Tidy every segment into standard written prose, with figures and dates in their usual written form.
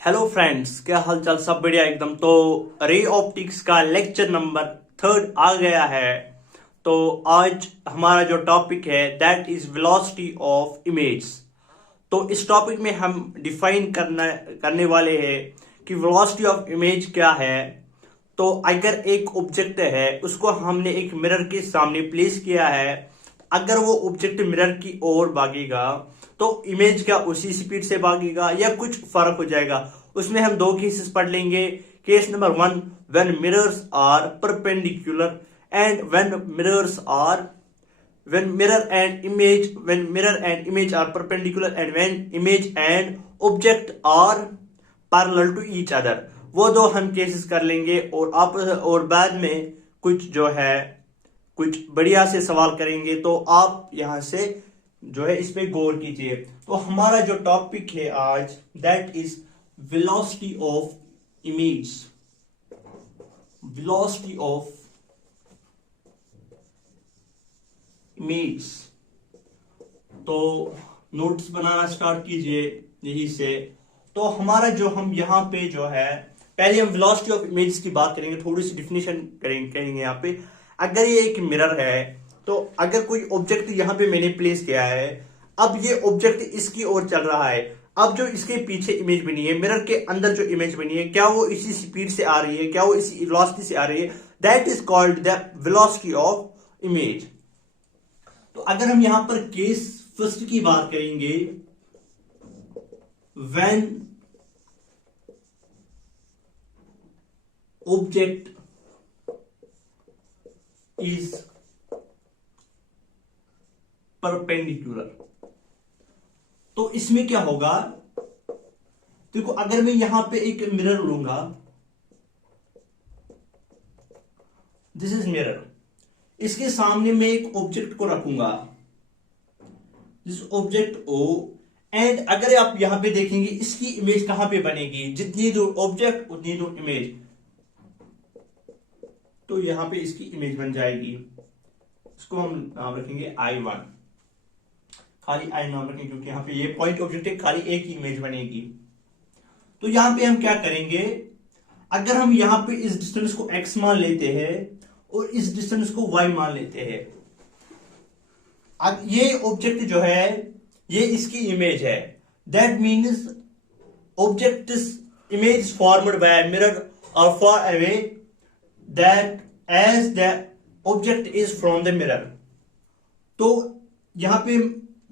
Hello friends, क्या हाल चाल? सब बढ़िया एकदम। तो रे ऑप्टिक्स का लेक्चर नंबर 3 आ गया है। तो आज हमारा जो टॉपिक है that is velocity of image. तो इस टॉपिक में हम डिफाइन करने वाले हैं कि वेलोसिटी ऑफ इमेज क्या है। तो अगर एक ऑब्जेक्ट है उसको हमने एक मिरर के सामने प्लेस किया है, अगर वो ऑब्जेक्ट मिरर की ओर भागेगा तो इमेज क्या उसी स्पीड से भागेगा या कुछ फर्क हो जाएगा। उसमें हम दो केसेस पढ़ लेंगे। Case number 1, when mirrors are perpendicular and when mirror and image are perpendicular and when image and object are parallel to each other। वो दो हम केसेस कर लेंगे और बाद में कुछ जो है कुछ बढ़िया से सवाल करेंगे। तो आप यहां से जो है इस पे गौर कीजिए। तो हमारा जो टॉपिक है आज that is velocity of image. Velocity of image. तो नोट्स बनाना स्टार्ट कीजिए यहीं से। तो हमारा जो हम यहाँ पे जो है पहले हम वेलोसिटी ऑफ इमेज की बात करेंगे, थोड़ी सी डिफिनेशन कहेंगे यहाँ पे। अगर ये एक मिरर है तो अगर कोई ऑब्जेक्ट यहाँ पे मैंने प्लेस किया है, अब ये ऑब्जेक्ट इसकी ओर चल रहा है। अब जो इसके पीछे इमेज बनी है, मिरर के अंदर जो इमेज बनी है, क्या वो इसी स्पीड से आ रही है, क्या वो इसी वेलोसिटी से आ रही है? That is called the velocity of image. तो अगर हम यहां पर केस फर्स्ट की बात करेंगे, व्हेन ऑब्जेक्ट इज परपेंडिकुलर, तो इसमें क्या होगा? देखो, अगर मैं यहां पे एक मिरर लूंगा, दिस इज मिरर, इसके सामने मैं एक ऑब्जेक्ट को रखूंगा, दिस ऑब्जेक्ट ओ, एंड अगर आप यहां पे देखेंगे इसकी इमेज कहां पे बनेगी? जितनी दूर ऑब्जेक्ट उतनी दूर इमेज। तो यहां पे इसकी इमेज बन जाएगी। इसको हम नाम रखेंगे I1। खाली आई नाम रखेंगे क्योंकि यहां पे ये पॉइंट ऑब्जेक्ट है, खाली एक ही इमेज बनेगी। तो यहां पे हम क्या करेंगे? अगर हम यहां पे इस डिस्टेंस को x मान लेते हैं और इस डिस्टेंस को y मान लेते हैं, अब ये ऑब्जेक्ट जो है ये इसकी इमेज है। That means object image formed by mirror और far away that as the object is from the mirror. तो यहां पे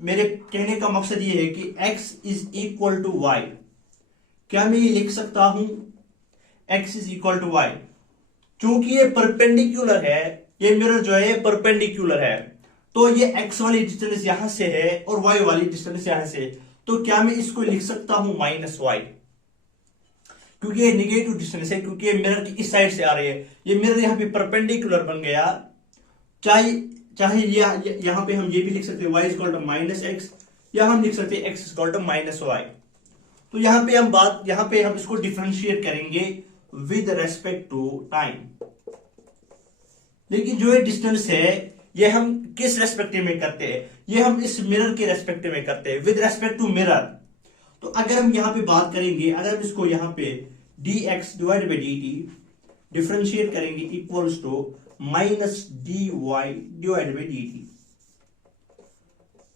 मेरे कहने का मकसद ये है कि x is equal to y। क्या मैं ये लिख सकता हूं x is equal to y? क्योंकि ये परपेंडिकुलर है, ये मिरर जो है परपेंडिकुलर है, तो ये x वाली डिस्टेंस यहां से है और y वाली डिस्टेंस यहां से है। तो क्या मैं इसको लिख सकता हूं -y? क्योंकि ये निगेटिव डिस्टेंस है, क्योंकि ये मिरर की इस साइड से आ रही है। ये मिरर यहां पे परपेंडिकुलर बन गया। चाहे चाहे यहां पे हम ये भी लिख सकते हैं y is equal to -x, या हम लिख सकते हैं x is equal to -y। तो यहां पे हम इसको डिफरेंशिएट करेंगे विद रेस्पेक्ट टू टाइम। लेकिन जो ये डिस्टेंस है ये हम किस रेस्पेक्टिव में करते हैं? ये हम इस मिरर के रेस्पेक्टिव में करते हैं, विद रेस्पेक्ट टू मिरर। तो अगर हम यहां पे बात करेंगे, अगर हम इसको यहां पे dx divide by dt differentiate करेंगे equals to -dy divide by dt।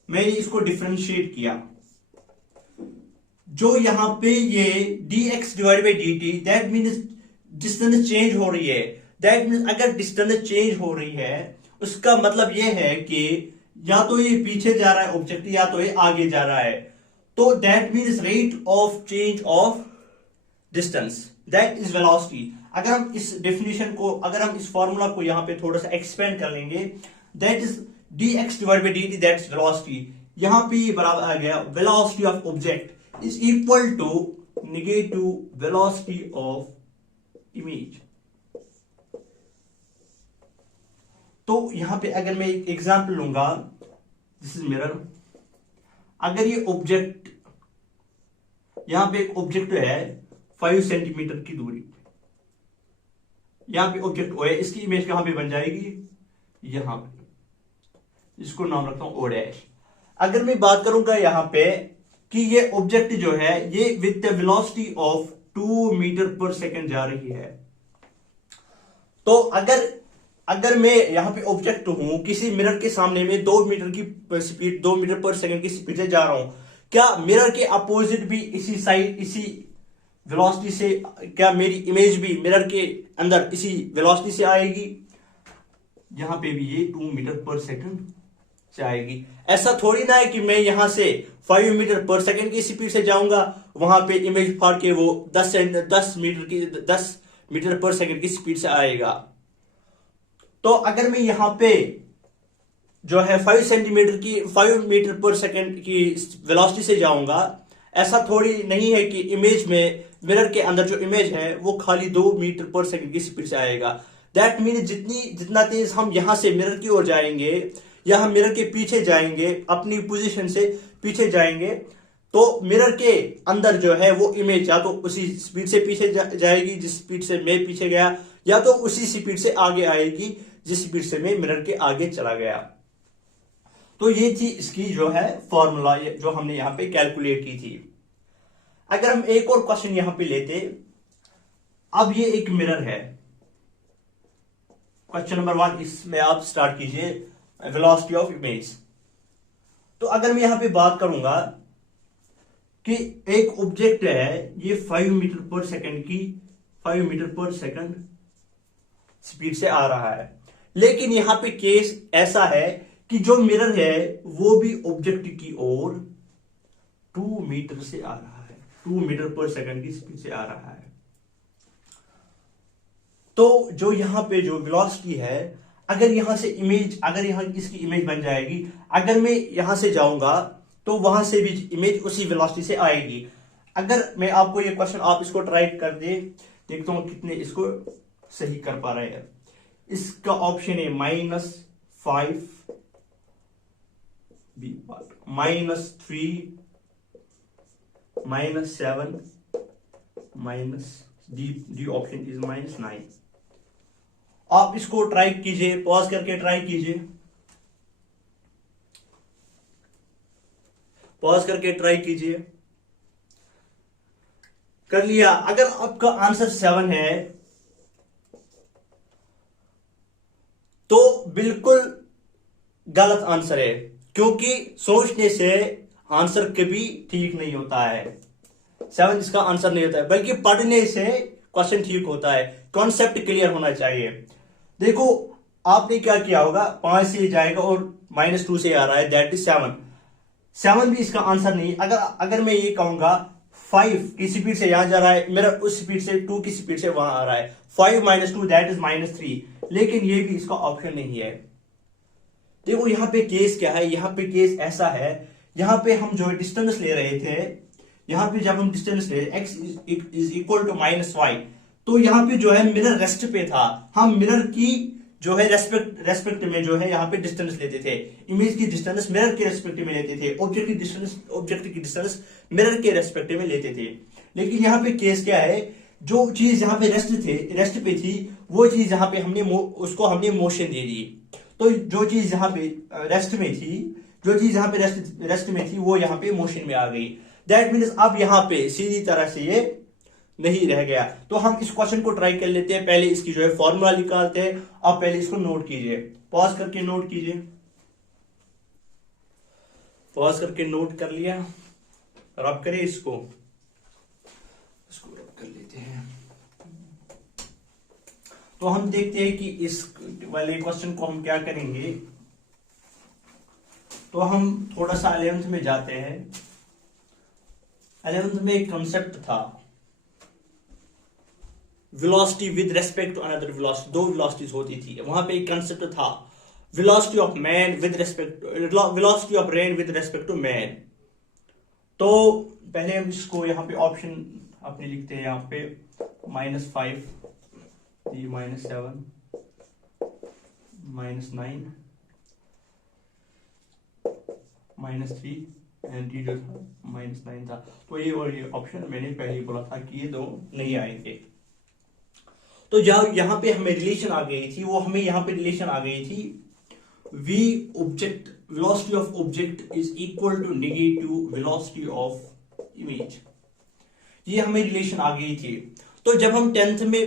मैंने इसको डिफरेंशिएट किया, जो यहां पे ये dx divide by dt, that means distance change हो रही है। दैट मीन्स अगर डिस्टेंस चेंज हो रही है उसका मतलब ये है कि या तो ये पीछे जा रहा है ऑब्जेक्ट, या तो ये आगे जा रहा है। तो that means rate of change of distance, that is velocity. अगर हम इस डेफिनेशन को, अगर हम इस फॉर्मूला को यहां पे थोड़ा सा एक्सपेंड कर लेंगे, that is dx divide by dt, that is velocity. यहां पे बराबर आ गया velocity of object is equal to negative velocity of image. तो यहां पे अगर मैं एक एग्जांपल लूंगा, दिस इज मिरर। अगर ये ऑब्जेक्ट, यहां पे एक ऑब्जेक्ट है 5 सेंटीमीटर की दूरी, यहां पे ऑब्जेक्ट ओ है, इसकी इमेज कहां पे बन जाएगी? यहां पे। इसको नाम रखता हूं o डैश। अगर मैं बात करूंगा यहां पे कि ये ऑब्जेक्ट जो है ये with the velocity of 2 metre per second जा रही है। तो अगर मैं यहां पे ऑब्जेक्ट हूं, किसी मिरर के सामने में 2 मीटर की स्पीड 2 मीटर पर सेकंड की स्पीड से जा रहा हूं, क्या मिरर के अपोजिट भी इसी साइड इसी वेलोसिटी से, क्या मेरी इमेज भी मिरर के अंदर इसी वेलोसिटी से आएगी? यहां पे भी ये 2 मीटर पर सेकंड से आएगी। ऐसा थोड़ी ना है कि मैं यहां से 5 मीटर पर सेकंड की स्पीड से जाऊंगा, वहां पे इमेज फाड़ के वो 10 मीटर पर सेकंड की स्पीड से आएगा। तो अगर मैं यहां पे जो है 5 मीटर पर सेकंड की वेलोसिटी से जाऊंगा, ऐसा थोड़ी नहीं है कि इमेज में मिरर के अंदर जो इमेज है वो खाली 2 मीटर पर सेकंड की स्पीड से आएगा। दैट मीन जितना तेज हम यहां से मिरर की ओर जाएंगे या हम मिरर के पीछे जाएंगे, अपनी पोजीशन से पीछे जाएंगे, तो मिरर के अंदर जो है वो इमेज या तो उसी स्पीड से पीछे जाएगी जिस स्पीड से मैं पीछे गया, या तो उसी स्पीड से आगे आएगी जिस स्पीड से मैं मिरर के आगे चला गया। तो ये थी इसकी जो है फॉर्मूला जो हमने यहां पे कैलकुलेट की थी। अगर हम एक और क्वेश्चन यहां पे लेते, अब ये एक मिरर है, क्वेश्चन नंबर 1 इसमें आप स्टार्ट कीजिए, वेलोसिटी ऑफ इमेज। तो अगर मैं यहां पे बात करूंगा कि एक ऑब्जेक्ट है, ये 5 मीटर पर सेकंड स्पीड से आ रहा है, लेकिन यहां पे केस ऐसा है कि जो मिरर है वो भी ऑब्जेक्ट की ओर 2 मीटर से आ रहा है, 2 मीटर पर सेकंड की स्पीड से आ रहा है। तो जो यहां पे जो वेलोसिटी है, अगर यहां इसकी इमेज बन जाएगी, अगर मैं यहां से जाऊंगा तो वहां से भी इमेज उसी वेलोसिटी से आएगी। अगर मैं आपको ये क्वेश्चन, आप इसको ट्राई कर दे, देखता हूं कितने इसको सही कर पा रहे हैं। इसका ऑप्शन है -5 -3 -7 डी ऑप्शन इज -9। आप इसको ट्राई कीजिए, पॉज करके ट्राई कीजिए, कर लिया? अगर आपका आंसर 7 है तो बिल्कुल गलत आंसर है, क्योंकि सोचने से आंसर कभी ठीक नहीं होता है। 7 इसका आंसर नहीं होता है, बल्कि पढ़ने से क्वेश्चन ठीक होता है। कॉन्सेप्ट क्लियर होना चाहिए। देखो आपने क्या किया होगा, 5 से जाएगा और -2 से आ रहा है, दैट इज 7 भी इसका आंसर नहीं। अगर मैं ये कहूंगा 5 की स्पीड से यहां जा रहा है, मेरा उस स्पीड से 2 की स्पीड से वहां आ रहा है, 5 - 2 दैट इज -3, लेकिन ये भी इसका ऑप्शन नहीं है। देखो यहां पे केस क्या है, यहां पे केस ऐसा है, यहां पे हम जो डिस्टेंस ले रहे थे, यहां पे जब हम डिस्टेंस ले x is equal to -y, तो यहां पे जो है मिरर रेस्ट पे था, हम मिरर की जो है रेस्पेक्ट में जो है यहाँ पे डिस्टेंस लेते थे, इमेज की डिस्टेंस मिरर के रेस्पेक्ट में लेते थे, ऑब्जेक्ट की डिस्टेंस मिरर के रेस्पेक्ट में लेते थे। लेकिन यहाँ पे केस क्या है, जो चीज यहाँ पे रेस्ट पे थी, वो चीज यहाँ पे हमने मोशन दे दी। तो जो चीज यहाँ पे रेस्ट में थी वो यहाँ पे मोशन में आ गई। दैट मीन्स अब यहाँ पे सीधी तरह से ये नहीं रह गया। तो हम इस क्वेश्चन को ट्राई कर लेते हैं। पहले इसकी जो है फॉर्मूला निकालते हैं। आप पहले इसको नोट कीजिए, पॉज करके नोट कीजिए, पॉज करके नोट कर लिया, रब करें इसको रब कर लेते हैं। तो हम देखते हैं कि इस वाले क्वेश्चन को हम क्या करेंगे। तो हम थोड़ा सा 11th में जाते हैं। 11th में एक कंसेप्ट था, velocity with respect to another velocity. दो वेलोसिटीज होती थी, वहां पे एक कंसेप्ट था velocity of man with respect, velocity of rain with respect to man. तो पहले हम इसको यहाँ पे ऑप्शन अपने लिखते हैं, यहाँ पे -5 -7 -9 -3 एंड डी जो था -9 था। तो ये और ये ऑप्शन मैंने पहले ही बोला था कि ये दो नहीं आएंगे। तो जब यहाँ पे हमें यहाँ पे रिलेशन आ गई थी, V object velocity of object is equal to negative velocity of image। ये हमें रिलेशन आ गई थी। तो जब हम 10th में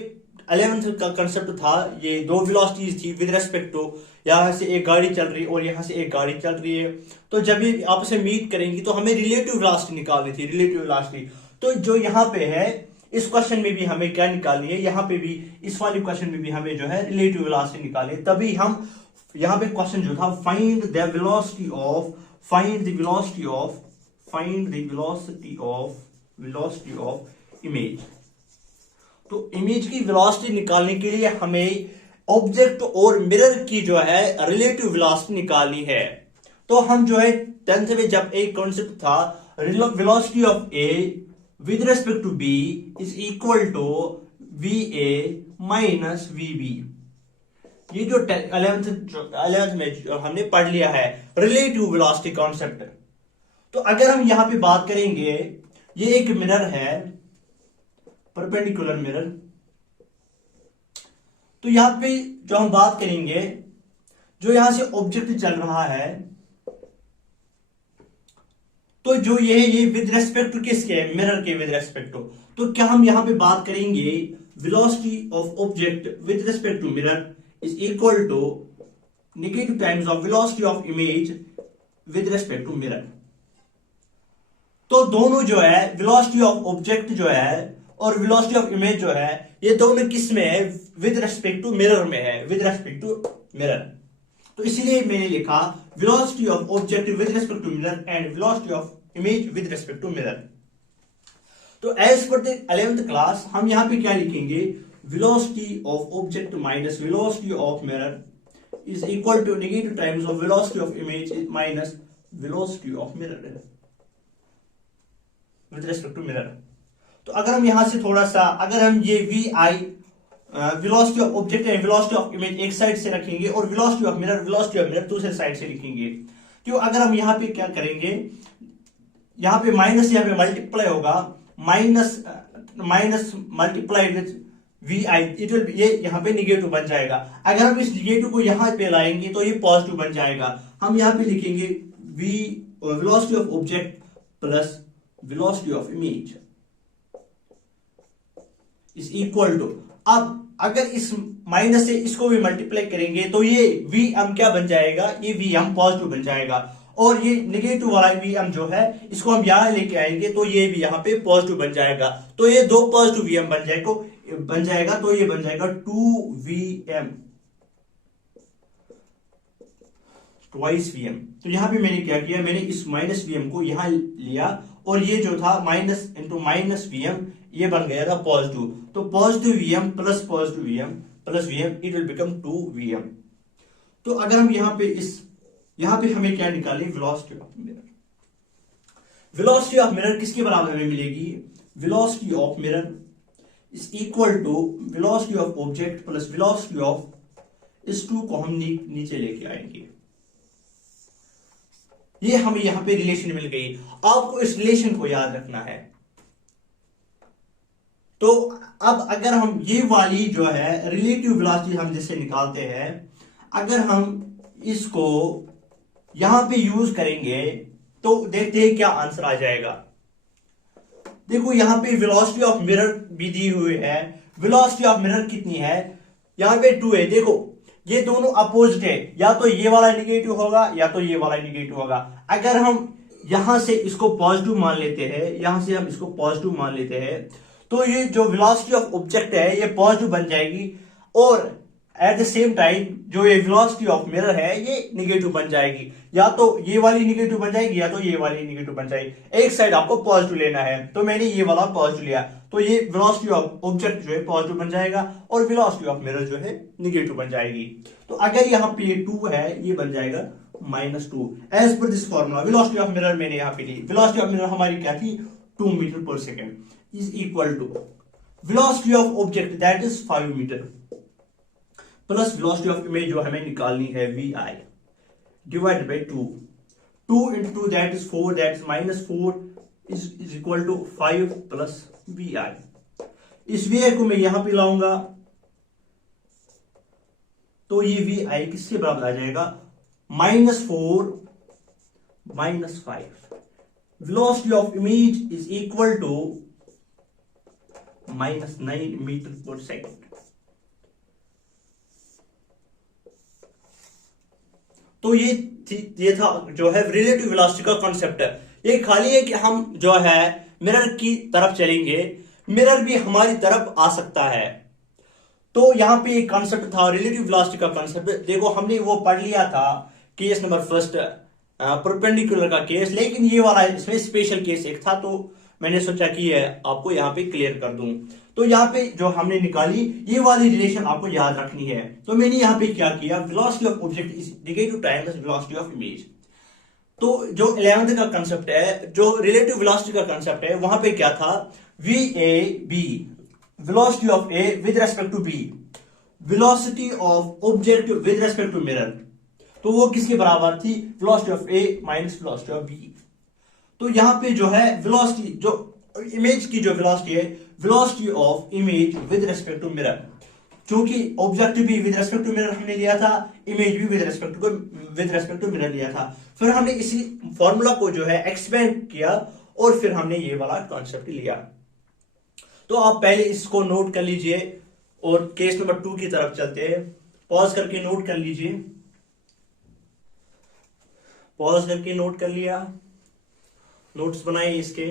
11th का कंसेप्ट था, ये दो वेलोसिटीज थी विद रेस्पेक्ट टू, यहां से एक गाड़ी चल रही है और यहां से एक गाड़ी चल रही है, तो जब ये आपस में मीट करेंगी तो हमें रिलेटिव वेलोसिटी निकालनी थी, रिलेटिव वेलोसिटी। तो जो यहाँ पे है इस क्वेश्चन में भी हमें क्या निकालनी है, यहाँ पे भी इस वाले क्वेश्चन में भी हमें जो है रिलेटिव वेलोसिटी निकालनी है। तभी हम यहाँ पे क्वेश्चन जो था find the velocity of image. तो इमेज की वेलोसिटी निकालने के लिए हमें ऑब्जेक्ट और मिरर की जो है रिलेटिव वेलोसिटी निकालनी है। तो हम जो है 10th में जब एक कॉन्सेप्ट था velocity of A with respect to B is equal to V A minus V B, ये जो 11th में जो हमने पढ़ लिया है रिलेटिव वेलोसिटी कॉन्सेप्ट। तो अगर हम यहां पे बात करेंगे, ये एक मिरर है, परपेंडिकुलर मिरर। तो यहां पे जो हम बात करेंगे, जो यहां से ऑब्जेक्ट चल रहा है, तो जो ये विद रेस्पेक्ट टू किसके, मिरर के विद रेस्पेक्ट टू। तो क्या हम यहां पे बात करेंगे velocity of object with respect to mirror is equal to negative times of velocity of image with respect to mirror. तो दोनों जो है वेलोसिटी ऑफ ऑब्जेक्ट जो है और वेलोसिटी ऑफ इमेज जो है, ये दोनों किस में है, विद रेस्पेक्ट टू मिरर में है, विद रेस्पेक्ट टू मिरर। तो इसलिए मैंने लिखा velocity of object with respect to mirror and velocity of image with respect to mirror. तो as per the 11th class हम यहां पे क्या लिखेंगे, velocity of object minus velocity of mirror is equal to negative times of velocity of image minus velocity of mirror with respect to mirror. तो अगर हम यहां से थोड़ा सा, अगर हम ये V I velocity of object and velocity of image एक साइड से रखेंगे और वेलोसिटी ऑफ मिरर दूसरे साइड से लिखेंगे, क्यों, अगर हम यहां पे क्या करेंगे, यहां पे माइनस यहां पे मल्टीप्लाई होगा, minus multiply with V I, it will ये यहां पे निगेटिव बन जाएगा। अगर हम इस निगेटिव को यहां पे लाएंगे तो ये पॉजिटिव बन जाएगा। हम यहां पे लिखेंगे V velocity of object plus velocity of image is equal to, अब अगर इस माइनस से इसको भी मल्टीप्लाई करेंगे तो ये वी एम क्या बन जाएगा, ये वी एम पॉजिटिव बन जाएगा, और ये निगेटिव वाला वी एम जो है इसको हम यहां लेके आएंगे तो ये भी यहां पे पॉजिटिव बन जाएगा। तो ये दो पॉजिटिव वी एम बन जाएगा, तो ये बन जाएगा 2vm ट्वाइस वीएम। तो यहां पे मैंने क्या किया, मैंने इस माइनस वीएम को यहां लिया और ये जो था माइनस इंटू माइनस वीएम ये बन गया था पॉजिटिव। तो positive VM plus VM it will become 2vm। तो अगर हम यहां पे हमें क्या निकालनी, velocity of mirror. Velocity of mirror किसके बराबर हमें मिलेगी, velocity of mirror is equal to velocity of object plus velocity of, इस टू को हम नीचे लेके आएंगे। ये हमें यहां पे रिलेशन मिल गई, आपको इस रिलेशन को याद रखना है। तो अब अगर हम ये वाली जो है रिलेटिव वेलोसिटी हम जिससे निकालते हैं, अगर हम इसको यहां पे यूज करेंगे तो देखते हैं क्या आंसर आ जाएगा। देखो यहां पे वेलोसिटी ऑफ मिरर भी दी हुई है, वेलोसिटी ऑफ मिरर कितनी है, यहां पे 2 है। देखो ये दोनों अपोजिट है, या तो ये वाला निगेटिव होगा या तो ये वाला निगेटिव होगा। अगर हम यहां से इसको पॉजिटिव मान लेते हैं, यहां से हम इसको पॉजिटिव मान लेते हैं, तो ये जो वेलोसिटी ऑफ ऑब्जेक्ट है ये पॉजिटिव बन जाएगी, और एट द सेम टाइम जो ये वेलोसिटी ऑफ मिरर है ये निगेटिव बन जाएगी। या तो ये वाली निगेटिव बन जाएगी या तो ये वाली निगेटिव बन जाएगी। एक साइड आपको पॉजिटिव लेना है, तो मैंने ये वाला पॉजिटिव लिया, तो ये वेलोसिटी ऑफ ऑब्जेक्ट जो है पॉजिटिव बन जाएगा और वेलोसिटी ऑफ मिरर जो है निगेटिव बन जाएगी। तो अगर यहाँ पे ये 2 है, ये बन जाएगा -2 as per this formula. Velocity of mirror मैंने यहाँ पे ली, वेलोसिटी ऑफ मिरर हमारी क्या थी, 2 metre per second is equal to velocity of object that is 5 metre plus velocity of image जो हमें निकालनी है V I divide by 2 into 2 that is 4, that is -4 is equal to 5 plus V I. इस V आई को मैं यहां पे लाऊंगा तो ये वी आई किसके बराबर आ जाएगा, -4 -5, velocity of image is equal to -9 metre per second. तो ये था जो है रिलेटिव वेलोसिटी का कॉन्सेप्ट है। ये खाली है कि हम जो है मिरर की तरफ चलेंगे, मिरर भी हमारी तरफ आ सकता है। तो यहां पे एक कॉन्सेप्ट था रिलेटिव वेलोसिटी का कॉन्सेप्ट। देखो हमने वो पढ़ लिया था केस नंबर फर्स्ट परपेंडिकुलर का केस, लेकिन ये वाला इसमें स्पेशल केस एक था, तो मैंने सोचा कि ये आपको यहाँ पे क्लियर कर दूं। तो यहाँ पे जो हमने निकाली ये वाली रिलेशन आपको याद रखनी है। तो मैंने यहाँ पे क्या किया, velocity of object is equal to time velocity of image. तो जो 11th का कंसेप्ट है, जो रिलेटिव वेलोसिटी का कंसेप्ट है, वहां पे क्या था, V A B, velocity of A with respect to B, velocity of object with respect to mirror. तो वो किसके बराबर थी, velocity of A minus velocity of B. तो यहां पे जो है वेलोसिटी, जो इमेज की जो वेलोसिटी है, velocity of image with respect to mirror, क्योंकि ऑब्जेक्ट भी विद रेस्पेक्ट टू मिरर हमने लिया था, इमेज भी विद रेस्पेक्ट टू मिरर लिया था। फिर हमने इसी फॉर्मूला को जो है एक्सपेंड किया और फिर हमने ये वाला कॉन्सेप्ट लिया। तो आप पहले इसको नोट कर लीजिए और केस नंबर 2 की तरफ चलते हैं। पॉज करके नोट कर लीजिए, पॉज करके नोट कर लिया, नोट्स बनाए इसके।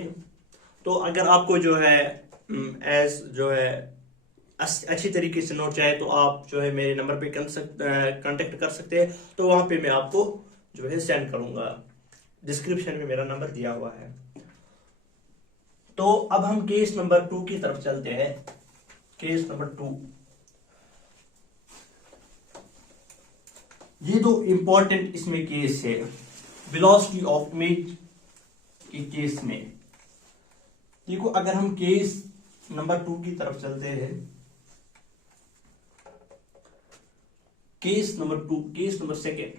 तो अगर आपको जो है एज जो है अच्छी तरीके से नोट चाहे तो आप जो है मेरे नंबर पे कांटेक्ट कर सकते हैं। तो वहां पे मैं आपको जो है सेंड करूंगा, डिस्क्रिप्शन में मेरा नंबर दिया हुआ है। तो अब हम केस नंबर 2 की तरफ चलते हैं। केस नंबर 2, ये तो इंपॉर्टेंट इसमें केस है वेलोसिटी ऑफ इमेज के केस में। देखो अगर हम केस नंबर 2 की तरफ चलते हैं, केस नंबर 2, केस नंबर 2,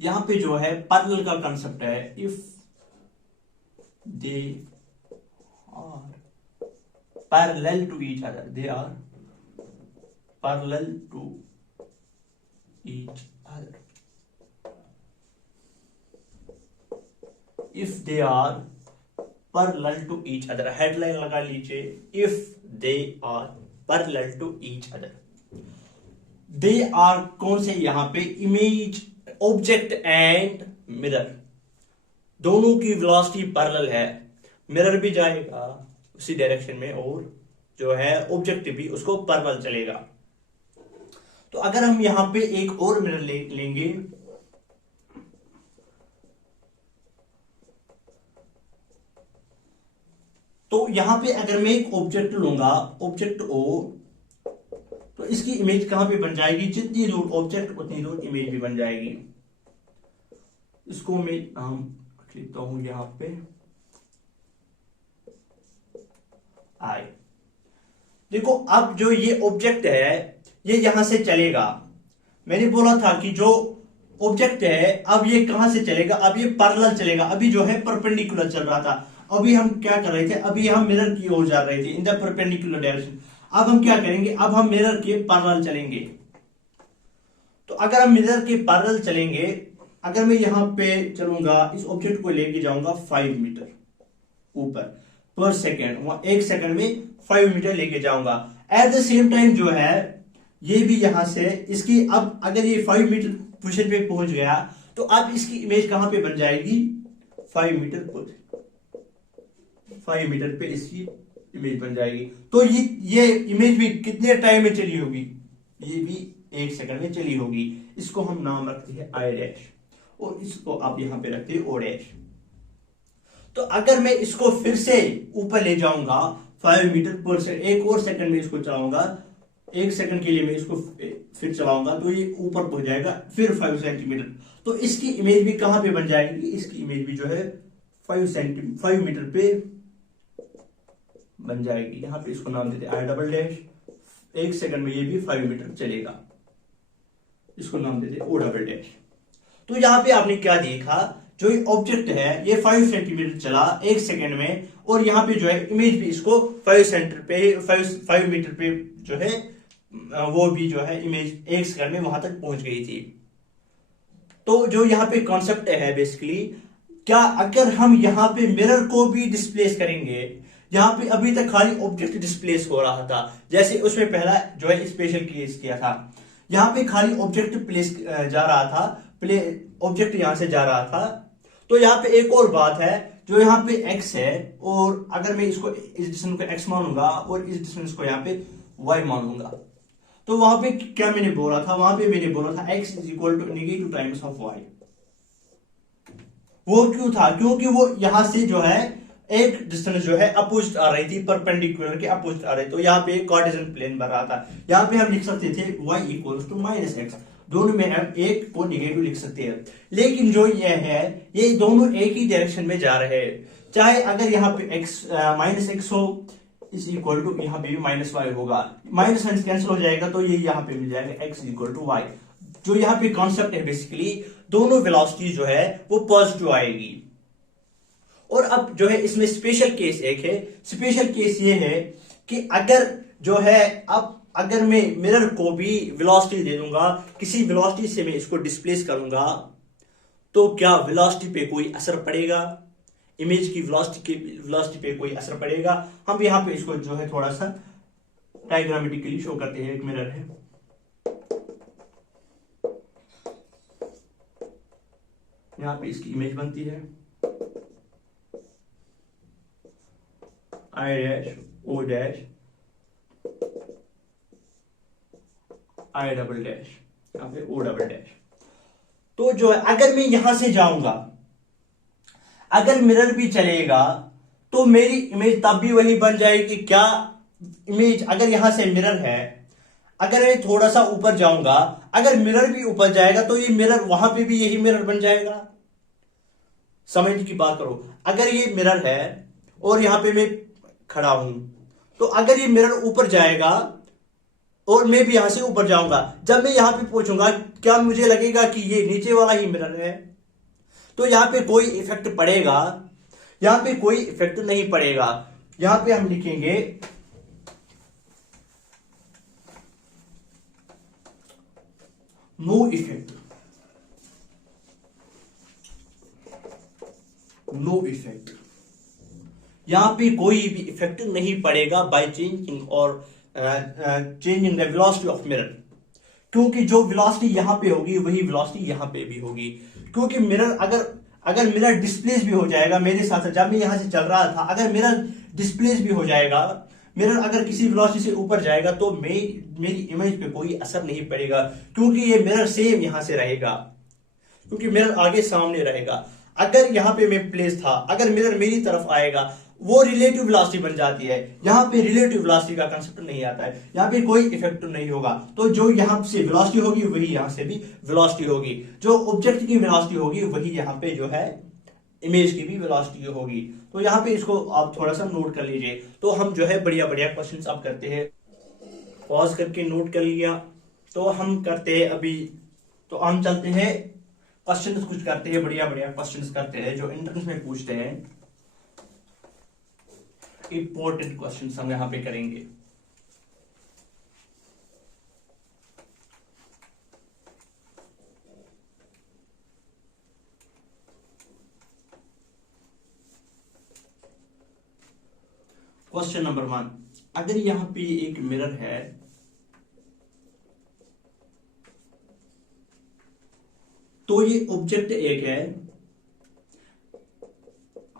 यहां पे जो है पैरेलल का कंसेप्ट है। If they are parallel to each other, they are parallel to each other, if they are parallel to each other, headline लगा लीजिए, if they are parallel to each other. They are कौन से, यहां पे image, object and mirror, दोनों की velocity parallel है। Mirror भी जाएगा उसी डायरेक्शन में और जो है ऑब्जेक्ट भी उसको पैरेलल चलेगा। तो अगर हम यहां पे एक और मिरर लेंगे, तो यहां पे अगर मैं एक ऑब्जेक्ट लूंगा, ऑब्जेक्ट ओ, तो इसकी इमेज कहां पे बन जाएगी, जितनी दूर ऑब्जेक्ट उतनी दूर इमेज भी बन जाएगी। इसको मैं नाम लिखता हूं यहां पे आई। देखो अब जो ये ऑब्जेक्ट है ये यहां से चलेगा। मैंने बोला था कि जो ऑब्जेक्ट है अब ये कहां से चलेगा, अब ये पैरेलल चलेगा। अभी जो है परपेंडिकुलर चल रहा था, अभी हम क्या कर रहे थे, अभी हम मिरर की ओर जा रहे थे इन द परपेंडिकुलर डायरेक्शन। अब हम क्या करेंगे, अब हम मिरर के पैरेलल चलेंगे। तो अगर हम मिरर के पैरेलल चलेंगे, अगर मैं यहां पे चलूंगा, इस ऑब्जेक्ट को लेके जाऊंगा 5 मीटर ऊपर पर सेकेंड, वहां 1 सेकेंड में 5 मीटर लेके जाऊंगा। एट द सेम टाइम जो है ये भी यहां से इसकी, अब अगर ये 5 मीटर पोजीशन पे पहुंच गया तो अब इसकी इमेज कहां पे बन जाएगी, 5 मीटर पर, 5 मीटर पे इसकी इमेज बन जाएगी। तो ये इमेज भी कितने टाइम में चली होगी, ये भी 1 सेकंड में चली होगी। इसको हम नाम रखते हैं आई डैश और इसको आप यहां पे रखते हैं ओ डैश। तो अगर मैं इसको फिर से ऊपर ले जाऊंगा 5 मीटर पर सेकंड, एक और सेकंड में इसको चलाऊंगा, 1 सेकंड के लिए मैं इसको फिर चलाऊंगा तो ये ऊपर पहुंच जाएगा फिर 5 सेंटीमीटर। तो इसकी इमेज भी कहां पे बन जाएगी, इसकी इमेज भी जो है 5 मीटर पे बन जाएगी। यहां पे इसको नाम देते आई डबल डैश। 1 सेकंड में ये भी 5 मीटर चलेगा, इसको नाम देते ओ डबल डैश। तो यहां पे आपने क्या देखा, जो ये ऑब्जेक्ट है ये 5 सेंटीमीटर चला 1 सेकंड में, और यहां पे जो है इमेज भी इसको 5 मीटर पे जो है वो भी जो है इमेज 1 सेकंड में वहां तक पहुंच गई थी। तो जो यहाँ पे कॉन्सेप्ट है बेसिकली, क्या अगर हम यहाँ पे मिरर को भी डिस्प्लेस करेंगे, यहाँ पे अभी तक खाली ऑब्जेक्ट डिस्प्लेस हो रहा था, जैसे उसमें पहला जो है स्पेशल केस किया था, यहाँ पे खाली ऑब्जेक्ट प्लेस जा रहा था, ऑब्जेक्ट यहां से जा रहा था। तो यहाँ पे एक और बात है, जो यहाँ पे x है, और अगर मैं इसको इस डिस्टेंस को x मानूंगा और इस डिस्टेंस को यहाँ पे y मानूंगा, तो वहां पे क्या मैंने बोला था, वहां पे मैंने बोला था x is equal to negative times of y। वो क्यों था? क्योंकि वो यहां से जो है एक डिस्टेंस जो है अपोजिट आ रही थी, परपेंडिकुलर के अपोजिट आ रही, तो यहाँ पे कार्टेशियन प्लेन बन रहा था। यहाँ पे हम लिख सकते थे y equal to minus X, दोनों में हम एक को निगेटिव लिख सकते हैं। लेकिन जो ये है, ये दोनों एक ही डायरेक्शन में जा रहे हैं, चाहे अगर यहाँ पे x माइनस एक्स हो इज इक्वल टू यहाँ पे भी माइनस वाई होगा, माइनस माइनस कैंसिल हो जाएगा, तो ये यहाँ पे मिल जाएगा x इक्वल टू वाई। जो यहाँ पे कॉन्सेप्ट है बेसिकली, दोनों वेलोसिटी जो है वो पॉजिटिव आएगी। और अब जो है इसमें स्पेशल केस एक है, स्पेशल केस ये है कि अगर जो है, अब अगर मैं मिरर को भी वेलोसिटी दे दूंगा, किसी वेलोसिटी से मैं इसको डिस्प्लेस करूंगा, तो क्या वेलोसिटी पे कोई असर पड़ेगा? इमेज की वेलोसिटी पे कोई असर पड़ेगा? हम यहाँ पे इसको जो है थोड़ा सा डायग्रामेटिकली शो करते हैं। एक मिरर है, यहाँ पे इसकी इमेज बनती है I dash O dash I double dash, यहाँ पे O डबल डैश। तो जो है अगर मैं यहां से जाऊंगा, अगर मिरर भी चलेगा, तो मेरी इमेज तब भी वही बन जाएगी। क्या इमेज अगर यहां से मिरर है, अगर मैं थोड़ा सा ऊपर जाऊंगा, अगर मिरर भी ऊपर जाएगा, तो ये मिरर वहां पे भी यही मिरर बन जाएगा। समझ की बात करो, अगर ये मिरर है और यहां पे मैं खड़ा हूं, तो अगर ये मिरर ऊपर जाएगा और मैं भी यहां से ऊपर जाऊंगा, जब मैं यहां पे पहुंचूंगा, क्या मुझे लगेगा कि ये नीचे वाला ही मिरर है? तो यहां पे कोई इफेक्ट पड़ेगा? यहां पे कोई इफेक्ट नहीं पड़ेगा। यहां पे हम लिखेंगे नो इफेक्ट, नो इफेक्ट। यहां पे कोई भी इफेक्ट नहीं पड़ेगा बाय चेंजिंग और changing the velocity of mirror, क्योंकि जो वेलोसिटी यहां पे होगी वही वेलोसिटी यहां पे भी होगी। क्योंकि मिरर अगर मिरर डिस्प्लेस भी हो जाएगा मेरे साथ, जब मैं यहां से चल रहा था, अगर मिरर डिस्प्लेस भी हो जाएगा, मिरर अगर किसी वेलोसिटी से ऊपर जाएगा, तो मेरी इमेज पे कोई असर नहीं पड़ेगा, क्योंकि ये मिरर सेम यहां से रहेगा, क्योंकि मिरर आगे सामने रहेगा। अगर यहां पे मैं प्लेस था, अगर मिरर मेरी तरफ आएगा, वो रिलेटिव वेलोसिटी बन जाती है। यहां पे रिलेटिव वेलोसिटी का कंसेप्ट नहीं आता है, यहां पे कोई इफेक्ट नहीं होगा। तो जो यहां से वेलोसिटी होगी वही यहां से भी वेलोसिटी होगी, जो ऑब्जेक्ट की वेलोसिटी होगी वही यहां पे जो है इमेज की भी वेलोसिटी होगी। तो यहां पे इसको आप थोड़ा सा नोट कर लीजिए। तो हम जो है बढ़िया बढ़िया क्वेश्चन अब करते हैं। पॉज करके नोट कर लिया, तो हम करते हैं अभी, तो हम चलते हैं क्वेश्चन कुछ करते हैं, बढ़िया बढ़िया क्वेश्चन करते हैं जो एंट्रेंस में पूछते हैं। इंपॉर्टेंट क्वेश्चन हम यहां पे करेंगे। क्वेश्चन नंबर 1, अगर यहां पे एक मिरर है, तो ये ऑब्जेक्ट एक है,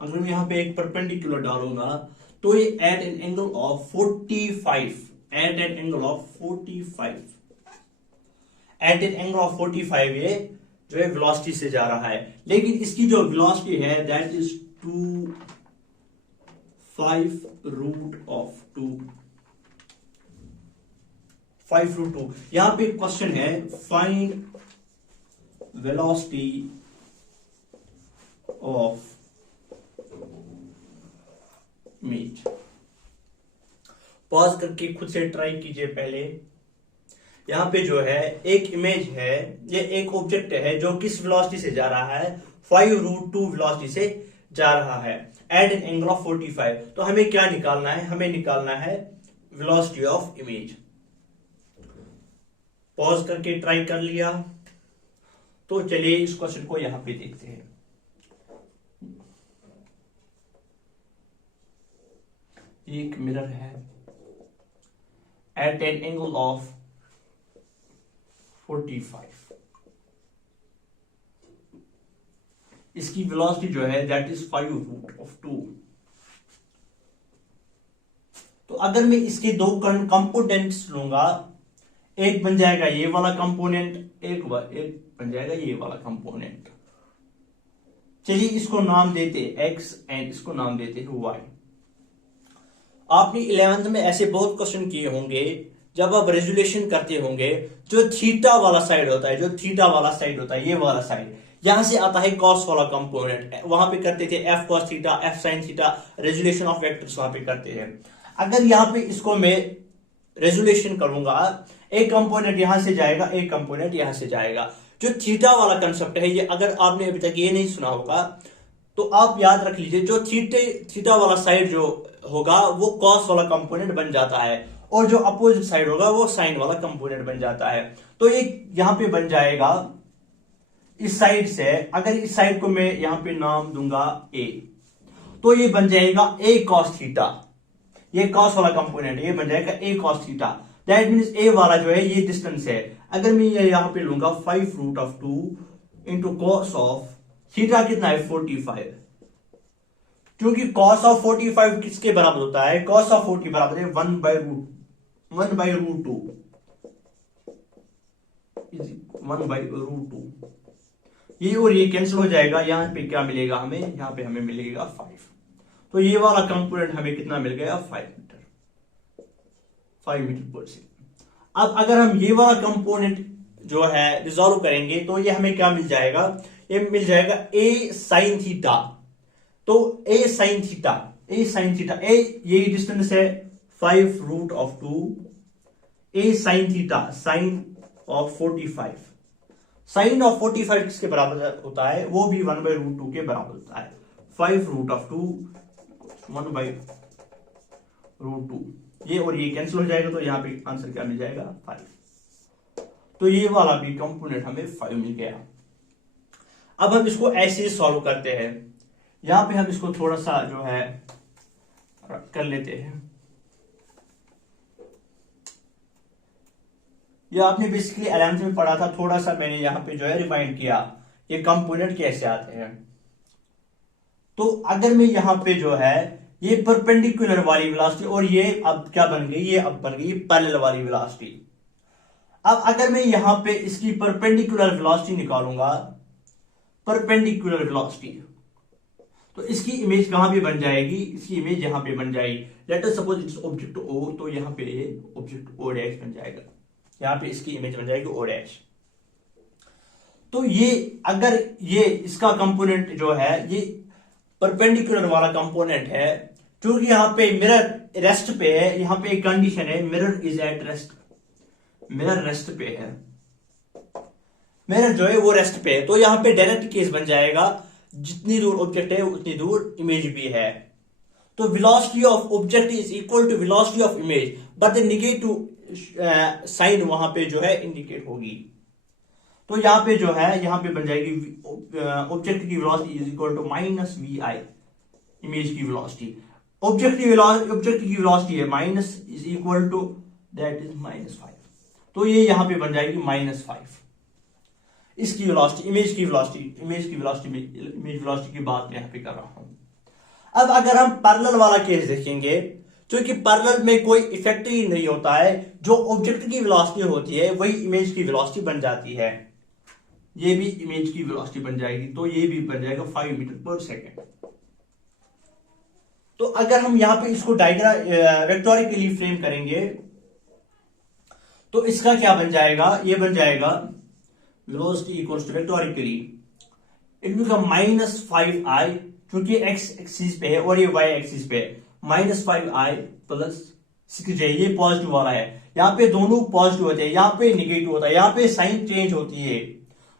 अगर मैं यहां पे एक परपेंडिकुलर डालूंगा, तो ये at an angle of 45, at an angle of 45, at an angle of 45 ये जो है वेलोसिटी से जा रहा है। लेकिन इसकी जो वेलोसिटी है दैट इज 5√2, 5√2। यहां पे क्वेश्चन है find velocity of image. Pause करके खुद से ट्राई कीजिए पहले। यहां पे जो है एक इमेज है, ये एक ऑब्जेक्ट है जो किस वेलोसिटी से जा रहा है, 5√2 वेलोसिटी से जा रहा है एट एन एंगल ऑफ 45। तो हमें क्या निकालना है? हमें निकालना है वेलोसिटी ऑफ इमेज। पॉज करके ट्राई कर लिया। तो चलिए इस क्वेश्चन को यहां पे देखते हैं। एक मिरर है एट एन एंगल ऑफ 45, इसकी वेलोसिटी जो है दैट इज 5√2। तो अगर मैं इसके दो कंपोनेंट्स लूंगा, एक बन जाएगा ये वाला कंपोनेंट, एक बन जाएगा ये वाला कंपोनेंट। चलिए इसको नाम देते x एंड इसको नाम देते हैं y। आपने 11th में ऐसे बहुत क्वेश्चन किए होंगे जब आप रेजुलेशन करते होंगे, जो थीटा वाला साइड होता है, जो थीटा वाला साइड होता है, ये वाला साइड, यहां से आता है कॉस वाला कंपोनेंट, वहां पे करते थे f cos theta, f sin theta, resolution of vectors वहां पे करते हैं। अगर यहां पे इसको मैं रेजुलेशन करूंगा, एक कंपोनेंट यहां से जाएगा, एक कंपोनेंट यहां से जाएगा। जो थीटा वाला कंसेप्ट है, ये अगर आपने अभी तक ये नहीं सुना होगा तो आप याद रख लीजिए, जो थीटा वाला साइड जो होगा वो कॉस वाला कंपोनेंट बन जाता है, और जो अपोजिट साइड होगा वो साइन वाला कंपोनेंट बन जाता है। तो ये यहां पे बन जाएगा इस साइड से, अगर इस साइड को मैं यहां पे नाम दूंगा a, तो ये बन जाएगा a cos थीटा, ये कॉस वाला कंपोनेंट, ये बन जाएगा a cos theta. That means a वाला जो है ये डिस्टेंस है। अगर मैं ये यहां पे लूंगा 5√2 इंटू कॉस ऑफ थीटा कितना है 45, क्योंकि कॉस ऑफ 45 किसके बराबर होता है, कॉस ऑफ 40 बराबर है 1/√2 ये, और ये कैंसिल हो जाएगा। यहां पे क्या मिलेगा हमें, यहां पे हमें मिलेगा 5। तो ये वाला कंपोनेंट हमें कितना मिल गया 5 मीटर पर सेकेंड। अब अगर हम ये वाला कंपोनेंट जो है रिजॉल्व करेंगे तो ये हमें क्या मिल जाएगा, ये मिल जाएगा a sin थीटा। तो a sin थीटा, ये डिस्टेंस है 5√2, a sin theta, sine of 45, sine of 45 किसके बराबर होता है, वो भी 1/√2 के बराबर होता है। 5√2 1/√2, ये और ये कैंसिल हो जाएगा, तो यहां पे आंसर क्या मिल जाएगा 5। तो ये वाला भी कंपोनेंट हमें 5 मिल गया। अब हम इसको ऐसे सॉल्व करते हैं। यहां पे हम इसको थोड़ा सा जो है कर लेते हैं। ये आपने बेसिकली 11th में पढ़ा था, थोड़ा सा मैंने यहां पे जो है रिमाइंड किया ये कंपोनेंट कैसे आते हैं। तो अगर मैं यहां पे जो है ये परपेंडिकुलर वाली वेलोसिटी, और ये अब क्या बन गई, ये अब बन गई पैरेलल वाली वेलोसिटी। अब अगर मैं यहां पे इसकी परपेंडिकुलर वेलोसिटी निकालूंगा, परपेंडिकुलर वेलोसिटी, तो इसकी इमेज कहां पे बन जाएगी, इसकी इमेज यहां पे बन जाएगी। Let us suppose its object O, तो यहां पे ऑब्जेक्ट O डैश बन जाएगा, यहां पे इसकी इमेज बन जाएगी O डैश। तो ये अगर ये इसका कंपोनेंट जो है ये परपेंडिकुलर वाला कंपोनेंट है, क्योंकि यहां पे मिरर रेस्ट पे है, यहां पे एक कंडीशन है mirror is at rest, mirror rest पे है, मिरर जो है वो रेस्ट पे है। तो यहां पे डायरेक्ट केस बन जाएगा, जितनी दूर ऑब्जेक्ट है उतनी दूर इमेज भी है। तो velocity of object is equal to velocity of image, but the negative sign वहां पे जो है इंडिकेट होगी। तो यहां पे जो है यहां पे बन जाएगी ऑब्जेक्ट की velocity is equal to minus vi, image की वेलोसिटी। ऑब्जेक्ट की वेलोसिटी है minus is equal to that is -5, तो ये यहां पे बन जाएगी -5। इसकी वेलोसिटी, इमेज वेलोसिटी की बात मैं यहां पे कर रहा हूं। अब अगर हम पैरेलल वाला केस देखेंगे, क्योंकि पैरेलल में कोई इफेक्ट ही नहीं होता है, जो ऑब्जेक्ट की वेलोसिटी होती है वही इमेज की वेलोसिटी बन जाती है। ये भी इमेज की वेलोसिटी बन जाएगी, तो ये भी बन जाएगा 5 मीटर पर सेकेंड। तो अगर हम यहां पे इसको डायग्राम वेक्टोरिकली फ्रेम करेंगे तो इसका क्या बन जाएगा, ये बन जाएगा velocity equals to vectorially it become -5i, क्योंकि x एक्सिस पे है और ये y एक्सिस पे है, -5i प्लस 6j, ये पॉजिटिव वाला है, यहां पे दोनों पॉजिटिव होते हैं, यहां पे नेगेटिव होता है, यहां पे साइन चेंज होती है,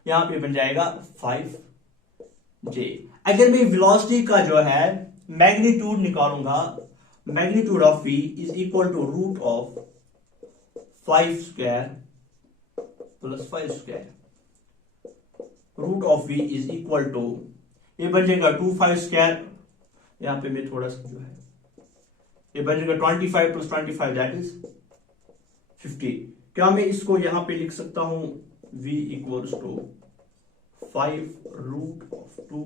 यहां पे बन जाएगा 5j। अगर मैं वेलोसिटी का जो है मैग्नीट्यूड निकालूंगा, magnitude of v is equal to √5 square plus 5 square root of v is equal to, ये बन जाएगा 2 स्क्वायर, यहां पे मैं थोड़ा सा जो है ये बन जाएगा 25 प्लस 25 दैट इज 50। क्या मैं इसको यहां पे लिख सकता हूं v equals to 5 root of 2।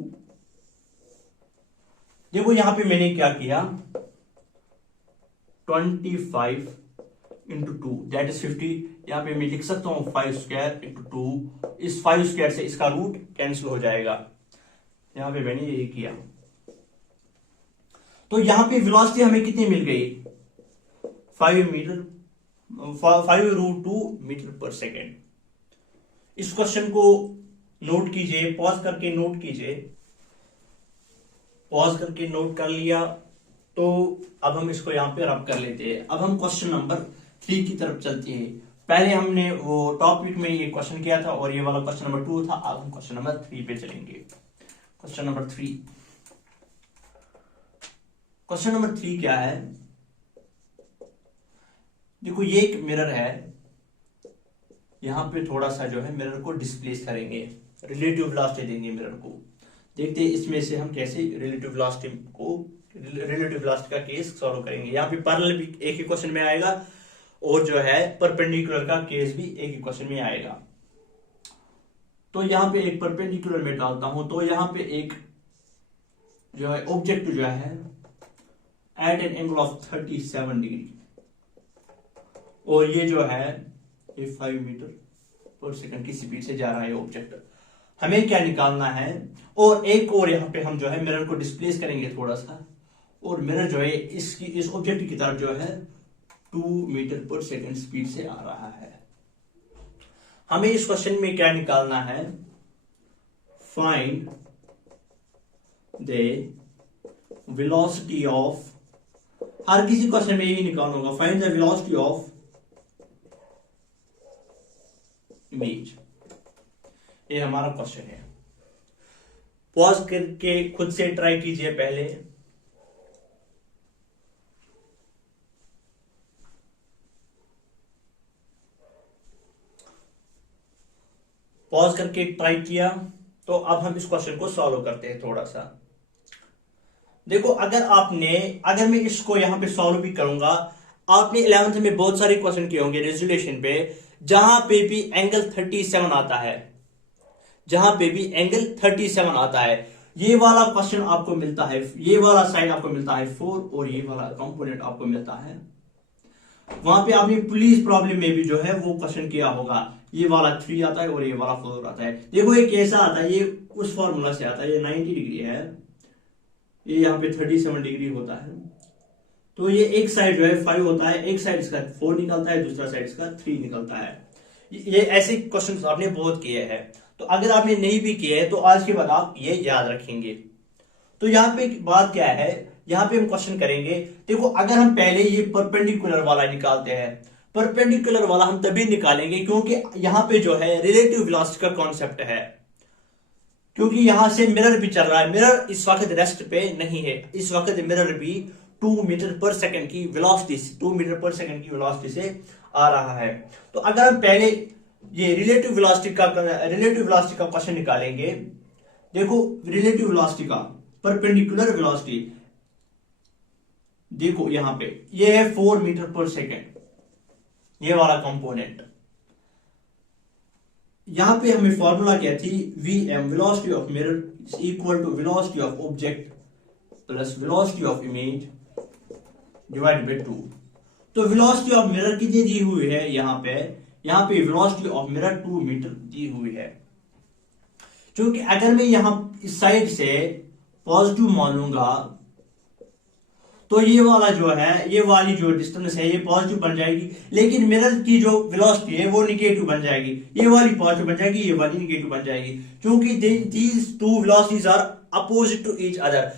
देखो यहां पे मैंने क्या किया, 25 इंटू 2 दैट इज 50। यहां पे मैं लिख सकता हूं 5 स्क्वायर इंटू 2, इस 5 स्क्वायर से इसका रूट कैंसिल हो जाएगा। यहां पे मैंने यही किया। तो यहां पे वेलोसिटी हमें कितनी मिल गई, 5 रूट 2 मीटर पर सेकेंड। इस क्वेश्चन को नोट कीजिए, पॉज करके नोट कीजिए, पॉज करके नोट कर लिया। तो अब हम इसको यहां पे रब कर लेते हैं। अब हम क्वेश्चन नंबर 3 की तरफ चलते हैं। पहले हमने वो टॉपिक में ये क्वेश्चन किया था और ये वाला क्वेश्चन नंबर 2 था। अब हम क्वेश्चन नंबर 3 पे चलेंगे। क्वेश्चन नंबर 3, क्वेश्चन नंबर 3 क्या है, देखो ये एक मिरर है, यहां पे थोड़ा सा जो है मिरर को डिस्प्लेस करेंगे, रिलेटिव वेलोसिटी देंगे मिरर को। देखते हैं इसमें से हम कैसे रिलेटिव वेलोसिटी का केस सॉल्व करेंगे। यहाँ पे पैरेलल भी एक ही क्वेश्चन में आएगा और जो है परपेंडिकुलर का केस भी एक ही क्वेश्चन में आएगा। तो यहाँ पे एक परपेंडिकुलर में डालता हूं, तो यहाँ पे एक जो है ऑब्जेक्ट जो है at an angle of 37 degree, और ये जो है ये 5 मीटर पर सेकंड की स्पीड से जा रहा है ऑब्जेक्ट। हमें क्या निकालना है, और एक और यहाँ पे हम जो है मिरर को डिस्प्लेस करेंगे थोड़ा सा, और मिरर जो है इस ऑब्जेक्ट की तरफ जो है 2 मीटर पर सेकंड स्पीड से आ रहा है। हमें इस क्वेश्चन में क्या निकालना है, फाइंड द वेलोसिटी ऑफ, हर किसी क्वेश्चन में यही निकालना होगा, find the velocity of image. ये हमारा क्वेश्चन है। पॉज करके खुद से ट्राई कीजिए पहले। पॉज करके ट्राई किया, तो अब हम इस क्वेश्चन को सॉल्व करते हैं थोड़ा सा। देखो अगर मैं इसको यहां पे सॉल्व भी करूंगा, आपने 11th में बहुत सारे क्वेश्चन किए होंगे रेजोल्यूशन पे, जहां पे भी एंगल 37 आता है, जहां पे भी एंगल 37 आता है, ये वाला क्वेश्चन आपको मिलता है, ये वाला साइड आपको मिलता है 4 और ये वाला कंपोनेंट आपको मिलता है। वहां पे आपने पुलिस प्रॉब्लम में भी जो है वो क्वेश्चन किया होगा, ये वाला 3 आता है और ये वाला 4 आता है। देखो ये कैसा आता है, ये उस फॉर्मूला से आता है, ये 90 डिग्री है, ये यहाँ पे 37 डिग्री होता है। तो ये एक साइड जो है 5 होता है, एक साइड इसका 4 निकलता है, दूसरा साइड इसका 3 निकलता है। ये ऐसे क्वेश्चन आपने बहुत किए हैं, तो अगर आपने नहीं भी किए तो आज के बाद आप ये याद रखेंगे। तो यहाँ पे बात क्या है, यहाँ पे हम क्वेश्चन करेंगे। देखो अगर हम पहले ये परपेंडिकुलर वाला निकालते हैं, परपेंडिकुलर वाला हम तभी निकालेंगे क्योंकि यहाँ पे जो है रिलेटिव वेलोसिटी का कॉन्सेप्ट है, क्योंकि यहां से मिरर भी चल रहा है। मिरर इस वक्त रेस्ट पे नहीं है, इस वक्त मिरर भी 2 मीटर पर सेकंड की वेलोसिटी, 2 मीटर पर सेकंड की वेलोसिटी से आ रहा है। तो अगर हम पहले ये रिलेटिव वेलोसिटी का क्वेश्चन निकालेंगे, देखो रिलेटिव वेलोसिटी का परपेंडिकुलर वेलोसिटी, देखो यहां पे ये है 4 मीटर पर सेकंड, ये वाला कंपोनेंट। यहां पे हमें फॉर्मूला क्या थी, Vm velocity of mirror is equal to velocity of object plus velocity of image divide by 2। तो वेलोसिटी ऑफ मिरर कितनी दी हुई है, यहां पे वेलोसिटी ऑफ मिरर 2 मीटर दी हुई है। क्योंकि अगर मैं यहां इस साइड से पॉजिटिव मानूंगा तो ये वाला जो है, ये वाली जो डिस्टेंस है ये पॉजिटिव बन जाएगी, लेकिन मिरर की जो वेलोसिटी है वो निगेटिव बन जाएगी। ये वाली पॉजिटिव बन जाएगी, ये वाली निगेटिव बन जाएगी, क्योंकि these two velocities are opposite to each other.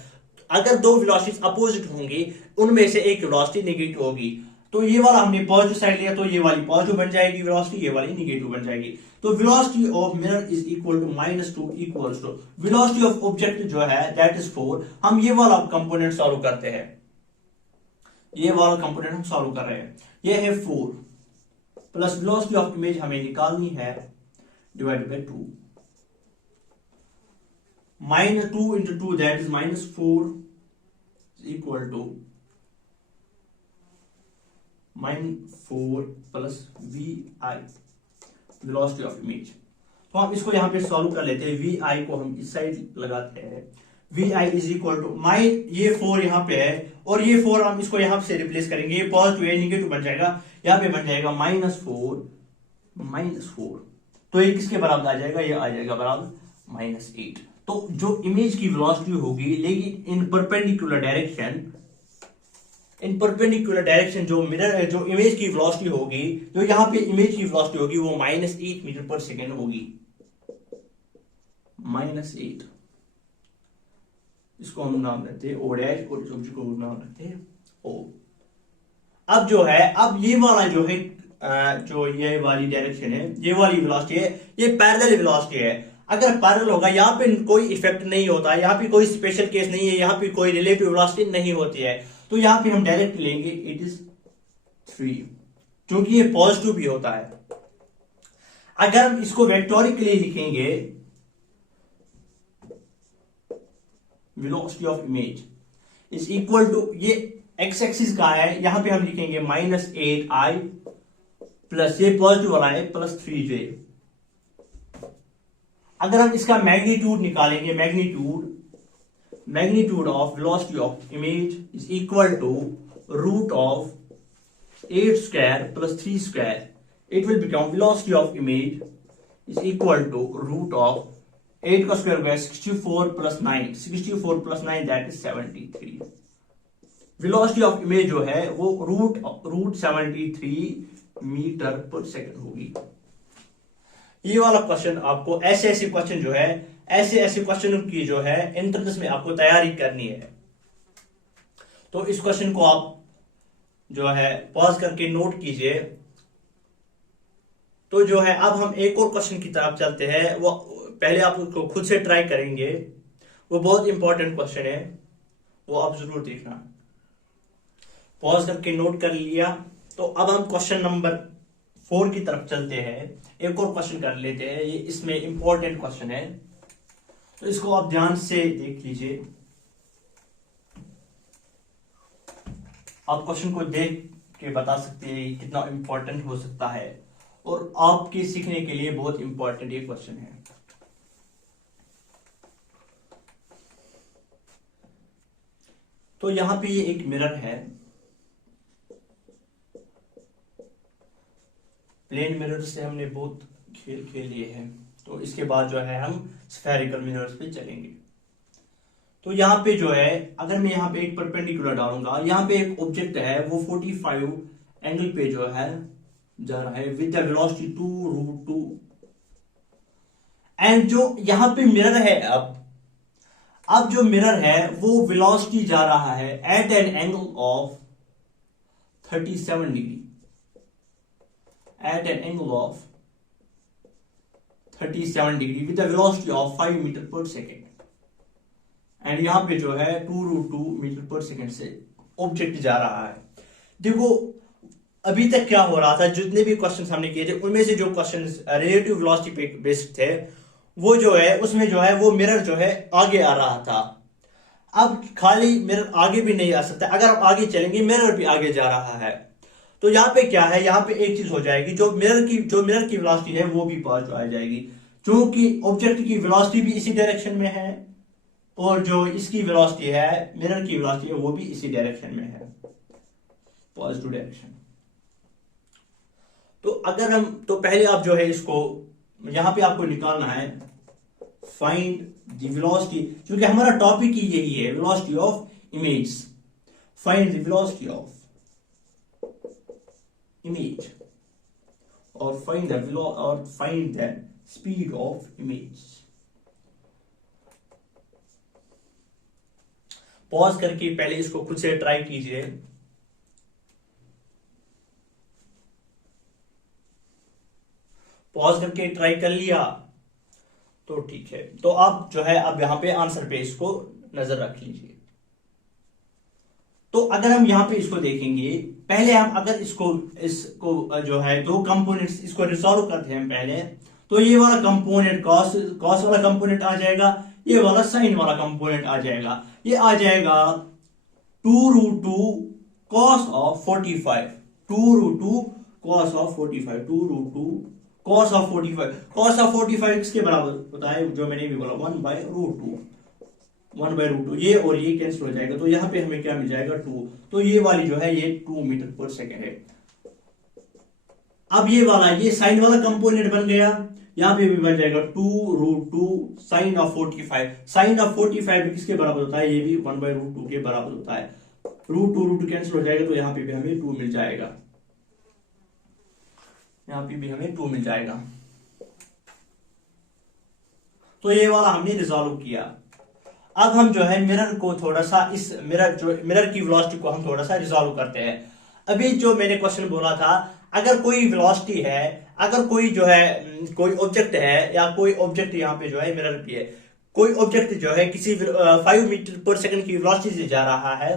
अगर दो वेलोसिटीज अपोजिट होंगी, उनमें से एक वेलोसिटी निगेटिव होगी। तो ये वाला हमने पॉजिटिव साइड लिया, तो ये वाली पॉजिटिव बन जाएगी वेलोसिटी, ये वाली निगेटिव बन जाएगी। तो velocity of mirror is equal to -2 equals to velocity of object जो है दैट इज 4। हम ये वाला कंपोनेंट सॉल्व करते हैं, ये वाला कंपोनेंट हम सॉल्व कर रहे हैं। ये है 4 प्लस वेलोसिटी ऑफ इमेज हमें निकालनी है divided by 2, minus 2 into 2 that is minus 4 is equal to minus 4 plus vi velocity of image। तो हम इसको यहां पे सॉल्व कर लेते हैं। vi को हम इस साइड लगाते हैं। vi इज इक्वल टू ये 4 यहां पे है और ये 4 हम इसको यहां से रिप्लेस करेंगे, ये पॉजिटिव है निगेटिव बन जाएगा, यहां पे बन जाएगा -4 तो ये किसके बराबर आ जाएगा, ये आ जाएगा बराबर -8। तो जो इमेज की वेलोसिटी होगी लेकिन इन परपेंडिकुलर डायरेक्शन जो मिरर जो इमेज की वेलोसिटी होगी, जो यहाँ पे इमेज की वेलोसिटी होगी वो -8 मीटर पर सेकेंड होगी, -8। इसको हम नाम देते हैं ओ डैश और इस ऑब्जेक्ट को नाम रखते हैं ओ। अब जो है, अब ये वाला जो है जो ये वाली डायरेक्शन है, ये वाली वेलोसिटी है, ये पैरेलल वेलोसिटी है। अगर पैरेलल होगा यहाँ पे कोई इफेक्ट नहीं होता, यहाँ पे कोई स्पेशल केस नहीं है, यहाँ पे कोई रिलेटिव वेलोसिटी नहीं होती है, तो यहाँ पे हम डायरेक्ट लेंगे इट इज 3, क्योंकि ये पॉजिटिव भी होता है। अगर हम इसको वेक्टोरिकली लिखेंगे, velocity of image is equal to, ये एक्स एक्सिस का है, यहां पे हम लिखेंगे -8i प्लस ये पॉजिटिव वाला है प्लस 3j। अगर हम इसका मैग्नीट्यूड निकालेंगे, magnitude of velocity of image is equal to root of 8 square plus 3 square, it will become velocity of image is equal to root of 8 का स्क्वायर हो गया 64 plus 9 that is 73। Velocity of image जो है वो root 73 metre per second होगी। ये वाला question आपको ऐसे क्वेश्चन जो है, ऐसे क्वेश्चन की जो है एंट्रेंस में आपको तैयारी करनी है। तो इस क्वेश्चन को आप जो है पॉज करके नोट कीजिए। तो जो है अब हम एक और क्वेश्चन की तरफ चलते हैं, वो पहले आप उसको खुद से ट्राई करेंगे, वो बहुत इंपॉर्टेंट क्वेश्चन है, वो आप जरूर देखना। पॉज करके नोट कर लिया। तो अब हम क्वेश्चन नंबर 4 की तरफ चलते हैं, एक और क्वेश्चन कर लेते हैं, ये इसमें इंपॉर्टेंट क्वेश्चन है, तो इसको आप ध्यान से देख लीजिए। आप क्वेश्चन को देख के बता सकते हैं कितना इंपॉर्टेंट हो सकता है, और आपके सीखने के लिए बहुत इंपॉर्टेंट ये क्वेश्चन है। तो यहां पे ये एक मिरर है, प्लेन मिरर से हमने बहुत खेल लिए हैं, तो इसके बाद जो है हम स्फेरिकल मिरर्स पे चलेंगे। तो यहाँ पे जो है, अगर मैं यहाँ पे एक परपेंडिकुलर डालूंगा, यहाँ पे एक ऑब्जेक्ट है वो 45 एंगल पे जो है जा रहा है विद द वेलोसिटी 2√2, एंड जो यहाँ पे मिरर है, अब जो मिरर है वो वेलोसिटी जा रहा है at an angle of 37 degree, at an angle of 37 degree with a velocity of 5 metre per second, and यहां पे जो है 2√2 मीटर पर सेकेंड से ऑब्जेक्ट जा रहा है। देखो अभी तक क्या हो रहा था, जितने भी क्वेश्चन हमने किए थे उनमें से जो क्वेश्चन रिलेटिव वेलोसिटी पे बेस्ड थे, वो जो है उसमें जो है वो मिरर जो है आगे आ रहा था। अब खाली मिरर आगे भी नहीं आ सकता, अगर आप आगे चलेंगे मिरर भी आगे जा रहा है। तो यहाँ पे क्या है, यहाँ पे एक चीज हो जाएगी, जो मिरर की वेलोसिटी है वो भी पॉजिटिव आ जाएगी, क्योंकि ऑब्जेक्ट की वेलोसिटी भी इसी डायरेक्शन में है, और जो इसकी वेलोसिटी है, मिरर की वेलोसिटी है, वो भी इसी डायरेक्शन में है, पॉजिटिव डायरेक्शन। तो अगर हम, तो पहले आप जो है इसको यहां पे आपको निकालना है फाइंड द वेलोसिटी, क्योंकि हमारा टॉपिक ही यही है, velocity of image. Find the velocity of image or find the speed of image। Pause करके पहले इसको खुद से ट्राई कीजिए। पॉज करके ट्राई कर लिया तो ठीक है। तो आप जो है अब यहां पे आंसर पे इसको नजर रख लीजिए। तो अगर हम यहां पे इसको देखेंगे, पहले हम अगर इसको जो है दो कंपोनेंट्स इसको रिजॉल्व करते हैं पहले, तो ये वाला कंपोनेंट कॉस कॉस वाला कंपोनेंट आ जाएगा, ये वाला साइन वाला कंपोनेंट आ जाएगा, ये आ जाएगा 2√2 cos of 45, 2√2 cos of 45, 2√2 cos of 45, cos of 45 किसके बराबर होता है, जो मैंने भी बोला 1/√2, 1/√2, ये और ये कैंसिल हो जाएगा, तो यहाँ पे हमें क्या मिल जाएगा 2, तो ये वाली जो है ये 2 मीटर पर सेकेंड है। अब ये वाला ये साइन वाला कंपोनेंट बन गया, यहाँ पे भी बन जाएगा 2√2 साइन ऑफ 45, साइन ऑफ 45 किसके बराबर होता है, ये भी 1/√2 के बराबर होता है, √2 कैंसिल हो जाएगा, तो यहाँ पे भी हमें 2 मिल जाएगा, यहाँ पे भी हमें 2 मिल जाएगा। तो ये वाला हमने रिजॉल्व किया। अब हम जो है मिरर को थोड़ा सा, इस मिरर की वेलोसिटी को हम थोड़ा सा रिजॉल्व करते हैं। अभी जो मैंने क्वेश्चन बोला था, अगर कोई वेलोसिटी है, अगर कोई जो है कोई ऑब्जेक्ट है, या कोई ऑब्जेक्ट यहाँ पे जो है मिरर पे है, कोई ऑब्जेक्ट जो है किसी 5 मीटर पर सेकंड की वेलोसिटी से जा रहा है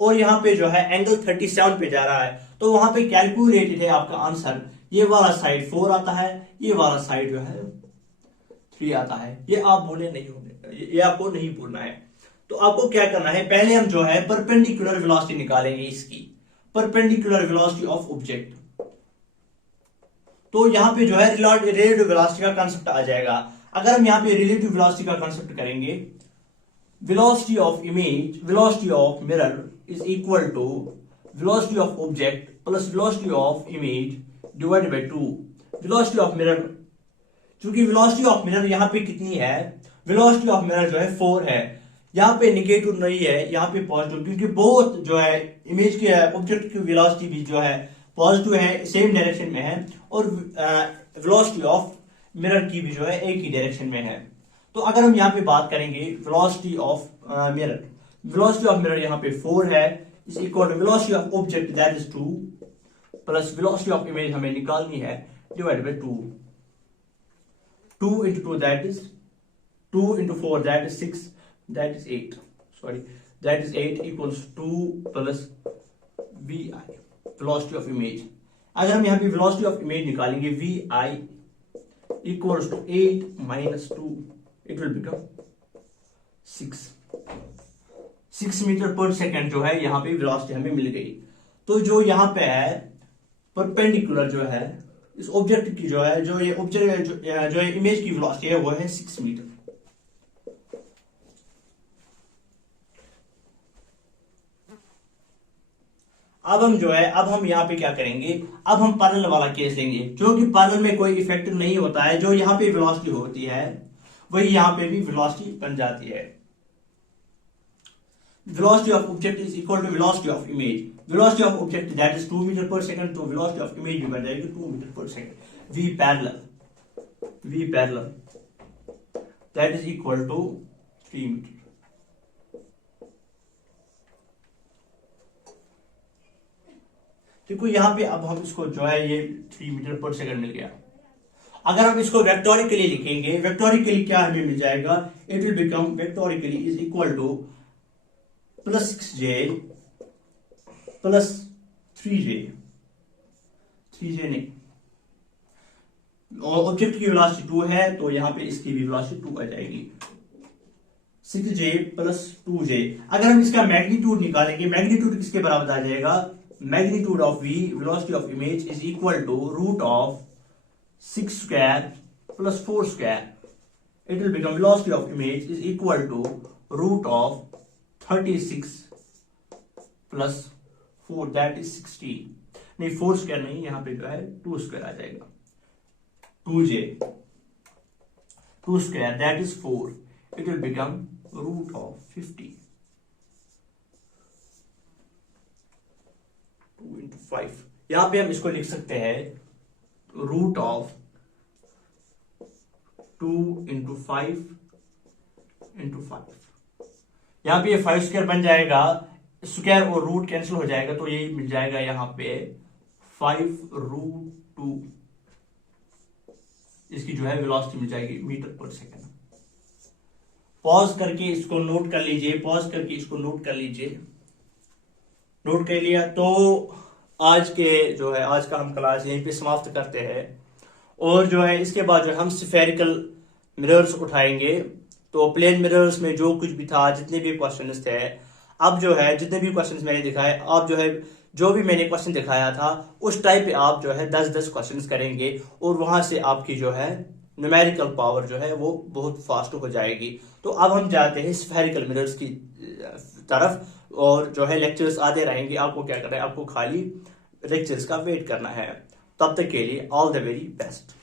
और यहाँ पे जो है एंगल 37 पे जा रहा है, तो वहां पे कैलकुलेटेड है आपका आंसर, ये वाला साइड 4 आता है, ये वाला साइड जो है 3 आता है। ये आप बोले नहीं होंगे, ये आपको नहीं बोलना है। तो आपको क्या करना है, पहले हम जो है परपेंडिकुलर वेलोसिटी निकालेंगे, इसकी परपेंडिकुलर वेलोसिटी ऑफ ऑब्जेक्ट। तो यहाँ पे जो है रिलेटिव वेलोसिटी का कांसेप्ट आ जाएगा। अगर हम यहाँ पे रिलेटिव वेलोसिटी का कांसेप्ट करेंगे, velocity of image, velocity of mirror is equal to velocity of object plus velocity of image divided by 2। Velocity of mirror, क्योंकि वेलोसिटी ऑफ मिरर यहाँ पे कितनी है, वेलोसिटी ऑफ मिरर जो है 4 है, यहाँ पे निगेटिव नहीं है, यहाँ पे पॉजिटिव, क्योंकि बोथ जो है इमेज की ऑब्जेक्ट की वेलोसिटी भी जो है पॉजिटिव है, सेम डायरेक्शन में है, और वेलोसिटी ऑफ मिरर की भी जो है एक ही डायरेक्शन में है। तो अगर हम यहाँ पे बात करेंगे velocity of mirror, velocity of mirror यहाँ पे 4 है, is equal to velocity of object that is 2 plus velocity of image हमें निकालनी है divide by 2, 2 into 2 that is 2 into 4 that is 6, that is 8, sorry, that is 8 equals 2 plus vi, velocity of image। अगर हम यहाँ पे velocity of image निकालेंगे, vi equals to 8 minus 2, it will become 6 metre per second जो है यहाँ पे velocity हमें मिल गई। तो जो यहाँ पे है परपेंडिकुलर जो है इस ऑब्जेक्ट की जो है, जो ये ऑब्जेक्ट जो इमेज की वेलोसिटी है वो है 6 मीटर। अब हम जो है, अब हम यहाँ पे क्या करेंगे, अब हम पैरेलल वाला केस लेंगे, क्योंकि पैरेलल में कोई इफेक्ट नहीं होता है, जो यहाँ पे वेलोसिटी होती है वही यहाँ पे भी वेलोसिटी बन जाती है। velocity of object is equal to velocity of image, velocity of object that is 2 meter per second, तो velocity of image भी बन जाएगी 2 meter per second। v parallel that is equal to 3 meter। देखो यहाँ पे अब हम इसको जो है ये 3 मीटर पर सेकंड मिल गया। अगर हम इसको वेक्टोरिकली लिखेंगे, वेक्टोरिकली क्या हमें मिल जाएगा, it will become vectorially is equal to plus 6j plus 3j नहीं, ऑब्जेक्ट की वेलोसिटी 2 है तो यहाँ पे इसकी भी वेलोसिटी 2 आ जाएगी, 6j प्लस 2j। अगर हम इसका मैग्नीट्यूड निकालेंगे, मैग्नीट्यूड किसके बराबर आ जाएगा, magnitude of v velocity of image is equal to root of 6 square plus 4 square, it will become velocity of image is equal to root of 36 plus 4 that is 16, नहीं 4 square नहीं, यहां पे जो है 2 स्क्वायर आ जाएगा, 2 square that is 4, it will become root of 50, 2 into 5। यहां पे हम इसको लिख सकते हैं रूट ऑफ 2 into 5 into 5। यहां पे ये 5 स्क्वायर बन जाएगा, स्क्वायर और रूट कैंसिल हो जाएगा, तो ये मिल जाएगा यहां पे 5√2, इसकी जो है वेलोसिटी मिल जाएगी मीटर पर सेकंड। पॉज करके इसको नोट कर लीजिए, पॉज करके इसको नोट कर लीजिए, नोट कर लिया। तो आज के जो है आज का हम क्लास यहीं पे समाप्त करते हैं, और जो है इसके बाद जो है हम स्फेरिकल मिरर्स उठाएंगे। तो प्लेन मिरर्स में जो कुछ भी था, जितने भी क्वेश्चंस थे, अब जो है जितने भी क्वेश्चंस मैंने दिखाए, आप जो है जो भी मैंने क्वेश्चन दिखाया था उस टाइप पे आप जो है 10-10 क्वेश्चंस करेंगे और वहां से आपकी जो है न्यूमेरिकल पावर जो है वो बहुत फास्ट हो जाएगी। तो अब हम जाते हैं स्फेरिकल मिरर्स की तरफ और जो है लेक्चर्स आते रहेंगे। आपको क्या करना है, आपको खाली लेक्चर्स का वेट करना है। तब तक के लिए ऑल द वेरी बेस्ट।